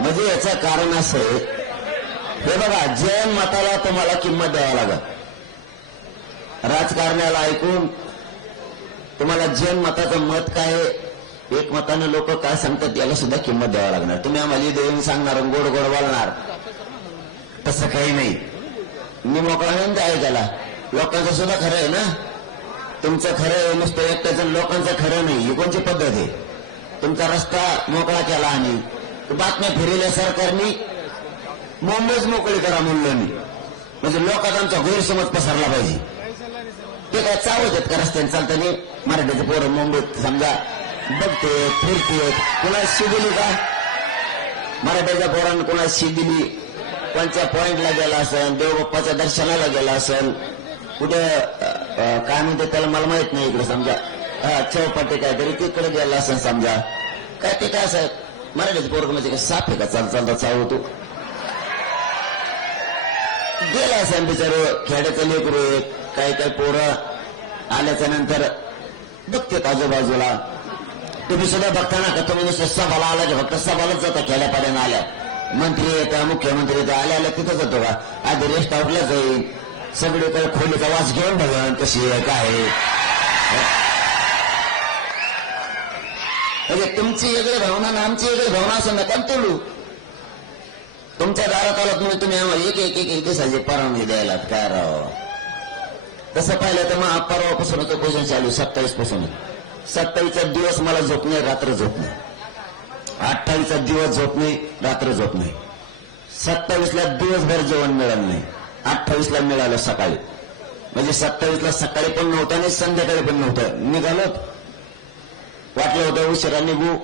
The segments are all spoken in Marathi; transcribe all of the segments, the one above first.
म्हणजे याचं कारण असं आहे. हे बघा जैन मताला तुम्हाला किंमत द्यावा लागत राजकारण्याला ऐकून तुम्हाला जैन मताचं मत काय आहे, एक मतानं लोक काय सांगतात याला सुद्धा किंमत द्यावा लागणार. तुम्ही आम्हाला देऊन सांगणार गोड गोड बोलणार. तसं काही नाही. मी मोकळा नाही आहे त्याला लोकांचं सुद्धा खरं आहे ना? तुमचं खरं आहे नुसतं एकट्याचं लोकांचं खरं नाही. ही कोणची पद्धत आहे? तुमचा रस्ता मोकळा केला आणि बातम्या फिरवल्या सरकारनी. मुंबईच मोकळी करा म्हणलं मी. म्हणजे लोकांचा आमचा गैरसमज पसरला पाहिजे. ते काय चावत आहेत का रस्त्याने चालताना? मराठीचे पोरं मुंबईत समजा बघते फिरते कुणाला शी दिली का? मराठीच्या पोरांना कुणाला शी दिली? कोणत्या पॉइंटला गेला असेल देवबाप्पाच्या दर्शनाला गेला असेल कुठे काय म्हणते त्याला मला माहीत नाही इकडे समजा. हा चौपाटी काहीतरी तिकडे गेला असेल समजा. काय ते काय असं मराठीचे पोरग म्हणजे काय साप आहे का चाल चालता चावतो गेला असेल बिचार खेड्याचं लेकरू एक काही काही पोरं आल्याच्यानंतर बघतेत आजूबाजूला तुम्ही सुद्धा बघता ना का तुम्ही नुसतं सभाला आला की फक्त सभालाच जाता खेड्यापाड्यानं आल्या मंत्री येतात मुख्यमंत्री येतात आल्या आल्या तिथं जातो का आधी रेस्ट हाऊसला जाईल सगळीकडे खोलीचा वास घेऊन बघा कशी आहे काय आहे म्हणजे तुमची वेगळी भावना आणि आमची वेगळी भावना असं नका ना तोलू तुमच्या दारात आलात म्हणजे तुम्ही आम्हाला एक एक एक एक दिवसाची परवानगी द्यायला काय राव? तसं पाहिलं तर मग परवापासूनच पूजन चालू सत्तावीसपासून सत्तावीसचा दिवस मला झोप नाही रात्र झोप नाही. अठ्ठावीसचा दिवस झोप नाही रात्र झोप नाही. सत्तावीसला दिवसभर जेवण मिळालं नाही. अठ्ठावीसला मिळालं सकाळी. म्हणजे सत्तावीसला सकाळी पण नव्हतं आणि संध्याकाळी पण नव्हतं. निघालं वाटलं होतं उशिरा निघू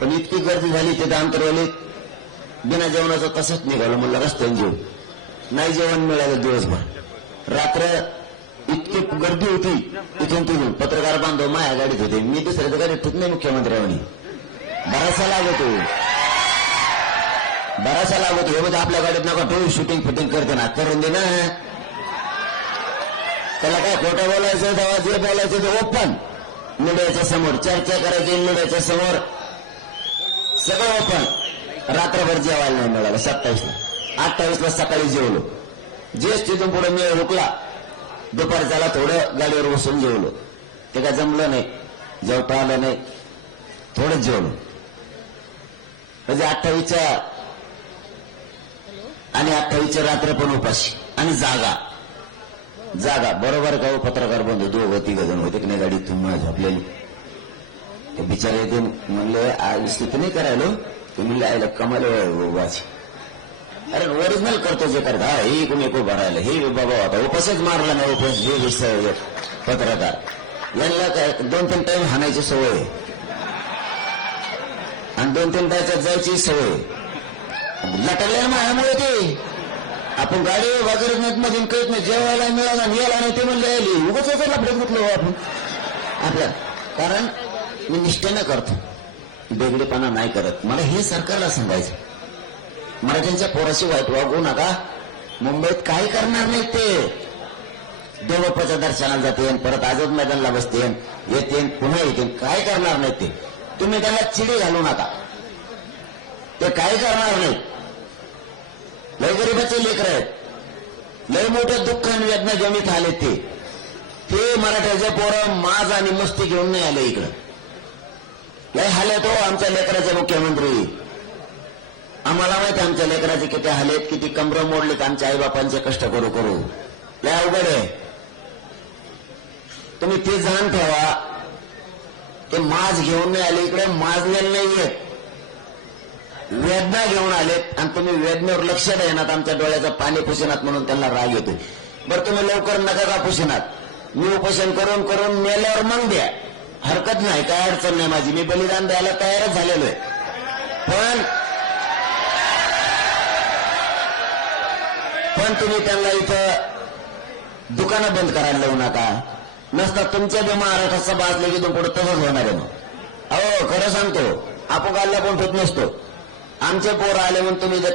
पण इतकी गर्दी झाली तिथे अंतरवलीत बिना जेवणाचं तसंच निघालो म्हणलं रस्त्याने जेवू. नाही जेवण मिळालं दिवसभर. रात्र इतकी गर्दी होती इथून तिथून. पत्रकार बांधव माया गाडीत होते. मी दुसऱ्या गाडीत होत नाही मुख्यमंत्र्यांनी बरासा लागतो. बरासा लागतो. हे म्हणजे आपल्या गाडीत नका टोळी शूटिंग फिटिंग करते ना. करून दे ना. त्याला काय खोटं बोलायचं तेव्हा जे बोलायचं ते ओपन मीडियाच्या समोर चर्चा करायची मीडियाच्या समोर. सगळं ओपन रात्रभर जेवायला नाही मिळालं सत्तावीसला. अठ्ठावीसला सकाळी जेवलो. तिथून पुढे मी रुकला दुपारच्याला थोडं गाडीवर बसून जेवलो. ते काय जमलं नाही. जेवता आलं नाही. थोडंच जेवलो. म्हणजे अठ्ठावीसच्या आणि अठ्ठावीसच्या रात्र पण उपाशी. आणि जागा. जागा बरोबर का हो? पत्रकार बंधू दोघं तिघ जण होते की नाही? गाडी तुम्ही झोपलेली. ते बिचारे ते म्हणले आज स्थिती नाही करायलो? ते म्हणले आयला कमाल हो, अरे ओरिजिनल करतो जे करता. हे कोणी को भरायला? हे बाबा होता उपसच मारला नाही उपस. हे विषय पत्रकार. यांना काय दोन तीन टाइम हाणायची सवय आणि दोन तीन टायच्यात जायची सवय लटरले माझ्यामुळे ते आपण गाडी बाजारात नेत मधून कळत नाही जेवायला मिळाला यायला नाही ते म्हणलं यायली उगाच वगैरे लफडत घेतलं आपण? आपल्या कारण मी निष्ठेनं करतो. बेगडेपणा नाही करत. मला हे सरकारला सांगायचं. मराठ्यांच्या पोराशी वाईट वागू नका. मुंबईत काय करणार नाही ते. देवप्पाच्या दर्शनाला जाते परत आझाद मैदानला बसते येते पुन्हा येते काय करणार नाही ते. तुम्ही त्याला चिडी घालू नका. ते काय करणार नाही. लय गरीबाचे लय मोठे दुःख आणि वेदना जमीत आले ते. ते मराठ्याचे पोरं माज आणि मस्ती घेऊन नाही आले इकडं. लय हाले तो हो आमच्या लेकराचे मुख्यमंत्री. आम्हाला माहिती आमच्या लेकराचे किती हालेत किती कमरं मोडलेत आमच्या आईबापांचे कष्ट करू करू. लय अवघड आहे. तुम्ही ते जाण ठेवा. ते माज घेऊन नाही आले इकडे माजलेले नाहीयेत वेदना घेऊन आलेत आणि तुम्ही वेदनेवर लक्ष देणार आमच्या डोळ्याचं पाणी पुसिनात म्हणून त्यांना राग येतो बरं तुम्ही लवकर नका का पुसिनात मी उपोषण करून करून मेल्यावर मग द्या. हरकत नाही काय अडचण नाही माझी. मी बलिदान द्यायला तयारच झालेलो आहे. पण पण तुम्ही त्यांना इथं दुकानं बंद करायला लावू नका. नसता तुमच्या बी महाराष्ट्राचा बाजले की पुढे तसंच होणार आहे मग. अहो खरं सांगतो आपण गाल्ला पण ठेवत नसतो. आमचे पोर आले म्हणून तुम्ही जर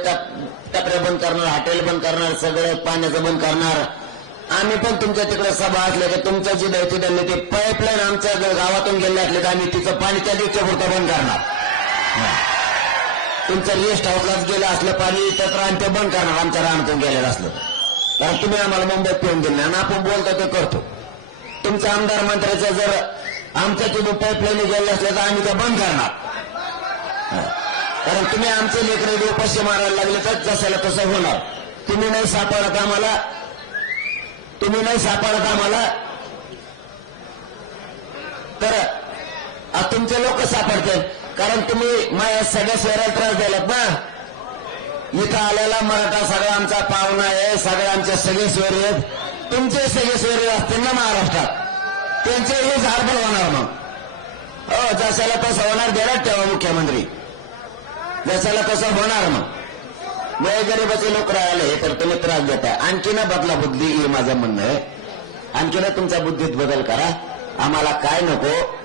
टपऱ्या बंद करणार हॉटेल बंद करणार सगळं पाण्याचं बंद करणार. आम्ही पण तुमच्या तिकडे सभा असल्या की तुमच्या जी दैती त्यांनी ते पाईपलाईन आमच्या गावातून गेले असले तर आम्ही तिचं पाणी त्या दिवशी पुरतं बंद करणार. तुमचं रेस्ट हाऊसलाच गेलं असलं पाणी तर आम्ही ते बंद करणार आमच्या रानातून गेलेलं असलं. कारण तुम्ही आम्हाला मुंबईत पिऊन दिलं आणि आपण बोलतो ते करतो. तुमचा आमदार मंत्र्याचं जर आमच्या तिथून पाईपलाईन गेले असले तर आम्ही ते बंद करणार. कारण तुम्ही आमचे लेकरे उपाशी मारायला लागले तर जसायला तसं होणार? तुम्ही नाही सापडत आम्हाला. तुम्ही नाही सापडत आम्हाला. तर तुमचे लोक सापडतील. कारण तुम्ही माझ्या सगळ्या शहराला त्रास द्यायलात ना. इथं आलेला मराठा सगळा आमचा पाहुणा आहे सगळे आमचे सगळे सोयरे आहेत. तुमचे सगळे सोयरे असतील ना महाराष्ट्रात. त्यांचेही झाडबड होणार मग. हो जशाला तसं होणार देणार ठेवा मुख्यमंत्री. जसाला तसं होणार मग? वय गरीबाचे लोक राहिले तर तुम्ही त्रास देताय. आणखीनं बदला बुद्धी हे माझं म्हणणं आहे. आणखीनं तुमच्या बुद्धीत बदल करा. आम्हाला काय नको